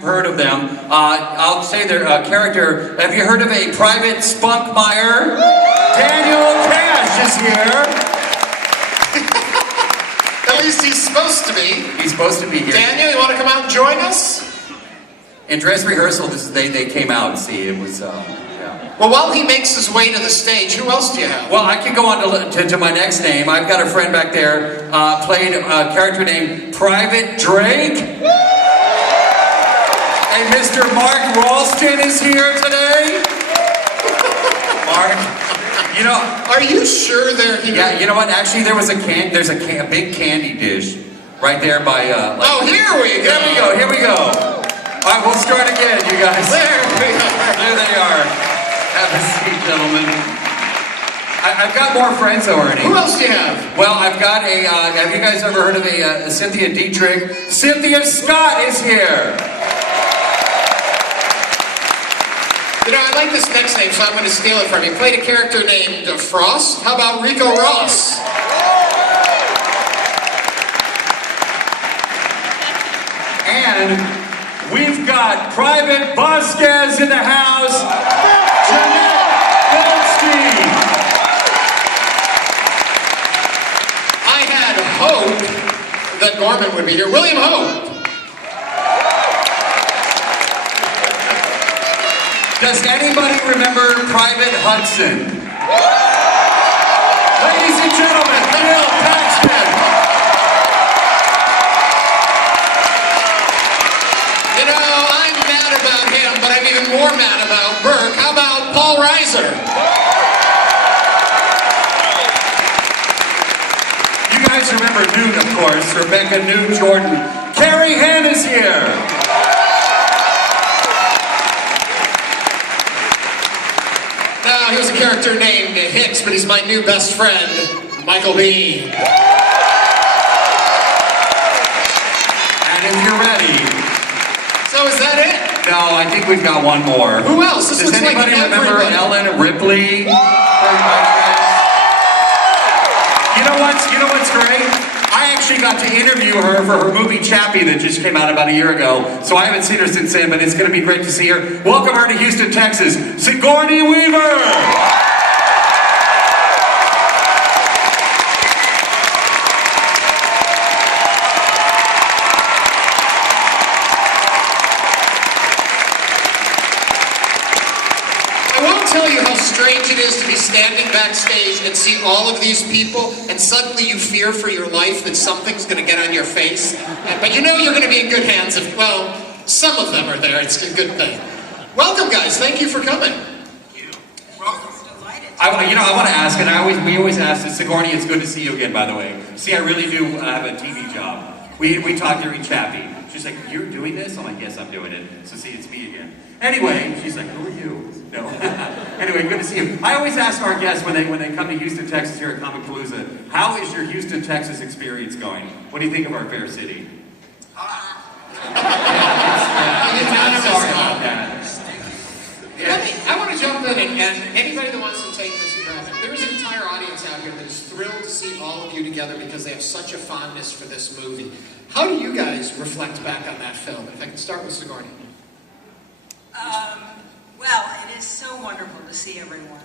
Heard of them. I'll say their character. Have you heard of a Private Spunkmeyer? Daniel Cash is here. At least he's supposed to be. He's supposed to be here. Daniel, you want to come out and join us? In dress rehearsal, they came out and see. It was, yeah. Well, while he makes his way to the stage, who else do you have? Well, I can go on to my next name. I've got a friend back there, played a character named Private Drake. And Mr. Mark Ralston is here today. Mark, you know, are you sure they're here? Yeah, you know what? Actually, there's a big candy dish right there by. Oh, here we go. Here we go. All right, we'll start again, you guys. There we are. There they are. Have a seat, gentlemen. I've got more friends already. Who else do you have? Well, I've got a. Have you guys ever heard of a Cynthia Dietrich? Cynthia Scott is here. You know, I like this next name, so I'm going to steal it from you. He played a character named Frost. How about Rico Ross? And we've got Private Vasquez in the house. Jeanette Goldstein. I had hoped that Gorman would be here. William Hope. Does anybody remember Private Hudson? Ladies and gentlemen, Bill Paxton. You know, I'm mad about him, but I'm even more mad about Burke. How about Paul Reiser? You guys remember Newt, of course. Rebecca Newt Jordan. Carrie Hann is here. Now, here's a character named Hicks, but he's my new best friend, Michael B. And if you're ready. So is that it? No, I think we've got one more. Who else? This Does looks anybody like remember everybody. Ellen Ripley? You know what's great? I actually got to interview her for her movie Chappie that just came out about a year ago. So I haven't seen her since then, but it's going to be great to see her. Welcome her to Houston, Texas, Sigourney Weaver! Tell you how strange it is to be standing backstage and see all of these people, and suddenly you fear for your life that something's going to get on your face. But you know you're going to be in good hands if, well, some of them are there. It's a good thing. Welcome, guys. Thank you for coming. Thank you. Welcome. I want to ask, and we always ask, Sigourney, it's good to see you again, by the way. See, I really do have a TV job. We talked during Chappie. She's like, you're doing this? I'm like, yes, I'm doing it. So see, it's me again. Anyway, she's like, who are you? No. Anyway, good to see you. I always ask our guests when they come to Houston, Texas here at Comicpalooza, how is your Houston, Texas experience going? What do you think of our fair city? I'm sorry about that. I want to jump in, and anybody that wants to take this graphic, there's an entire audience out here that is thrilled to see all of you together because they have such a fondness for this movie. How do you guys reflect back on that film? If I can start with Sigourney. Well, it is so wonderful to see everyone.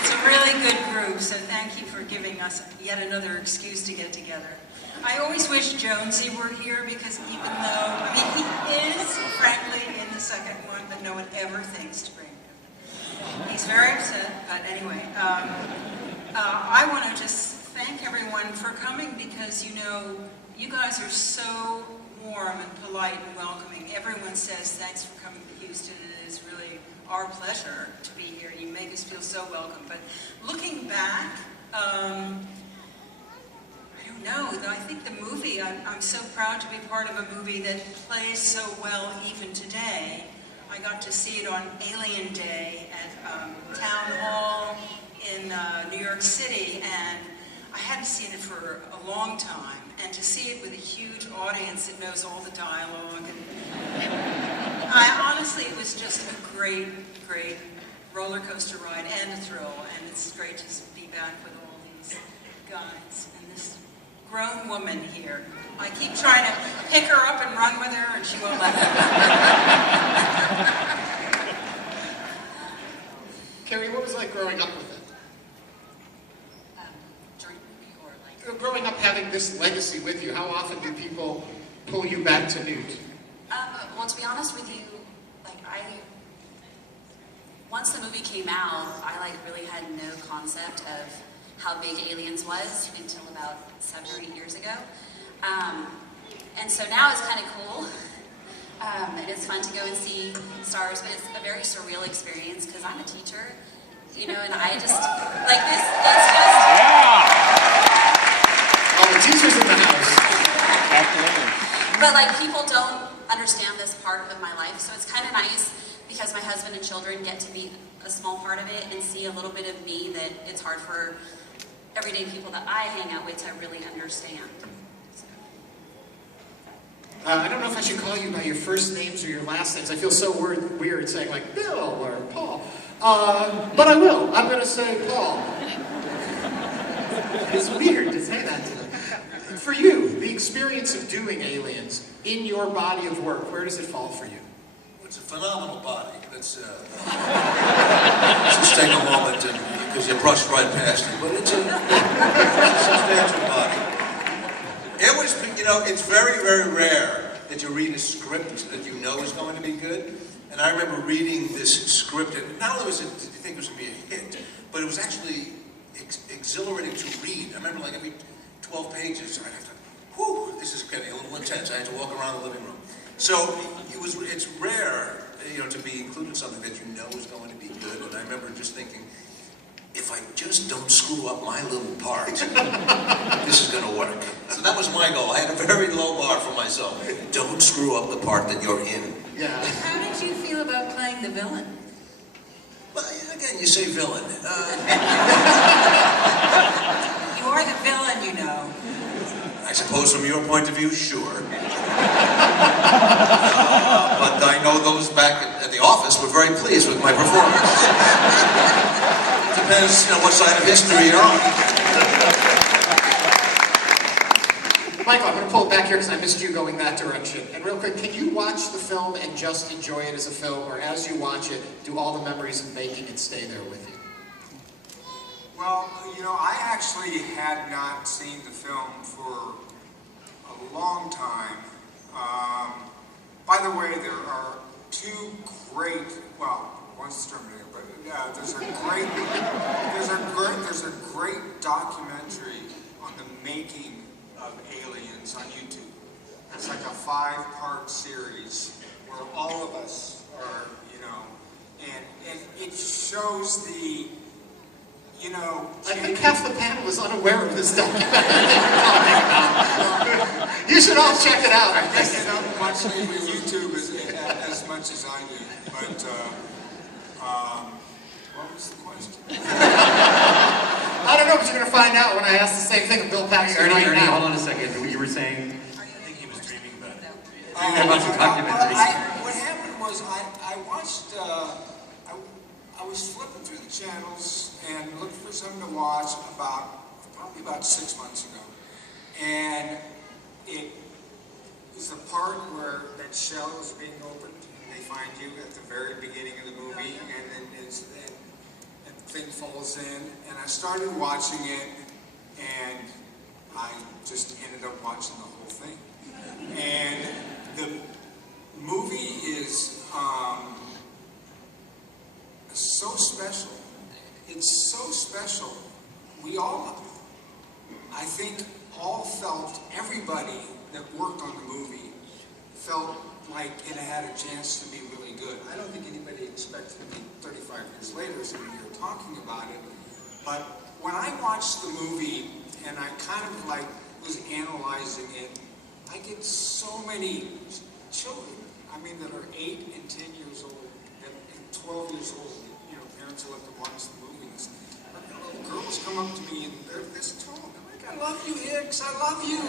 It's a really good group, so thank you for giving us yet another excuse to get together. I always wish Jonesy were here because even though, he is, frankly, in the second one, but no one ever thinks to bring him. He's very upset, but anyway. I want to just thank everyone for coming because, you know, you guys are so warm and polite and welcoming. Everyone says thanks for coming to Houston. It is really our pleasure to be here. You make us feel so welcome. But looking back, I don't know. I think the movie, I'm so proud to be part of a movie that plays so well even today. I got to see it on Alien Day at Town Hall in New York City, and I hadn't seen it for a long time, and to see it with a huge audience that knows all the dialogue, and honestly, it was just a great, great roller coaster ride and a thrill, and it's great to be back with all these guys and this grown woman here. I keep trying to pick her up and run with her, and she won't let me. Carrie, what was it like growing up with it? During the movie or like... Growing up having this legacy with you, how often do people pull you back to Newt? Well, to be honest with you, like once the movie came out, I like really had no concept of how big Aliens was until about 7 or 8 years ago. And so now it's kind of cool. And it's fun to go and see stars, but it's a very surreal experience because I'm a teacher, you know, and I just, like this, it's just... Yeah! All the teachers in the house. Absolutely. But like people don't understand this part of my life, so it's kind of nice because my husband and children get to be a small part of it and see a little bit of me that it's hard for everyday people that I hang out with to really understand. I don't know if I should call you by your first names or your last names. I feel so weird saying like Bill or Paul. But I will. I'm going to say Paul. It's weird to say that to them. For you, the experience of doing Aliens in your body of work, where does it fall for you? It's a phenomenal body. Let's just take a moment, because you brushed right past it, but it's a substantial body. It was, you know, it's very, very rare that you read a script that you know is going to be good. And I remember reading this script, and not only did you think it was going to be a hit, but it was actually exhilarating to read. I remember like every 12 pages, I'd have to, whew, this is getting a little intense. I had to walk around the living room. So it's rare, you know, to be included in something that you know is going to be good. And I remember just thinking, if I just don't screw up my little part, this is going to work. So that was my goal. I had a very low bar for myself. Don't screw up the part that you're in. Yeah. How did you feel about playing the villain? Well, again, you say villain. You are the villain, you know. I suppose from your point of view, sure. But I know those back at the office were very pleased with my performance. Depends, you know, what side of history you're on. Michael, I'm going to pull it back here because I missed you going that direction. And real quick, can you watch the film and just enjoy it as a film, or as you watch it, do all the memories of making it stay there with you? Well, you know, I actually had not seen the film for a long time. By the way, there are two great, well, one's Terminator, but there's a great documentary on the making of Aliens on YouTube. It's like a 5-part series where all of us are, you know, and it shows the, you know... I think half the panel is unaware of this documentary. You should all check it out. I guess they don't watch YouTube as much as I do, but what was the question? I don't know, but you're going to find out when I ask the same thing of Bill Paxton Ernie, right now. hold on a second. You were saying? I think he was dreaming about it. Dreaming about some documentary. What happened was I watched, I was flipping through the channels and looking for something to watch probably about 6 months ago. And it was the part where that shell is being opened and they find you at the very beginning of the movie, and then the thing falls in, and I started watching it, and I just ended up watching the whole thing. And the movie is so special. It's so special. We all, I think, all felt, everybody that worked on the movie felt like it had a chance to be really good. I don't think anybody expected to be 35 years later sitting here talking about it. But when I watched the movie and I kind of like was analyzing it, I get so many children, I mean, that are 8 and 10 years old, and 12 years old, you know, parents will let them watch the movies. But little girls come up to me and they're this tall. They're like, I love you, Hicks, I love you.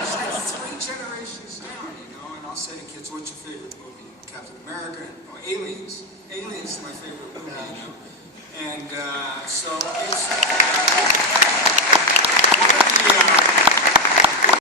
It's like 3 generations down, you know, and I'll say to kids, what's your favorite movie? Captain America? No, Aliens. Aliens is my favorite movie, you know. And so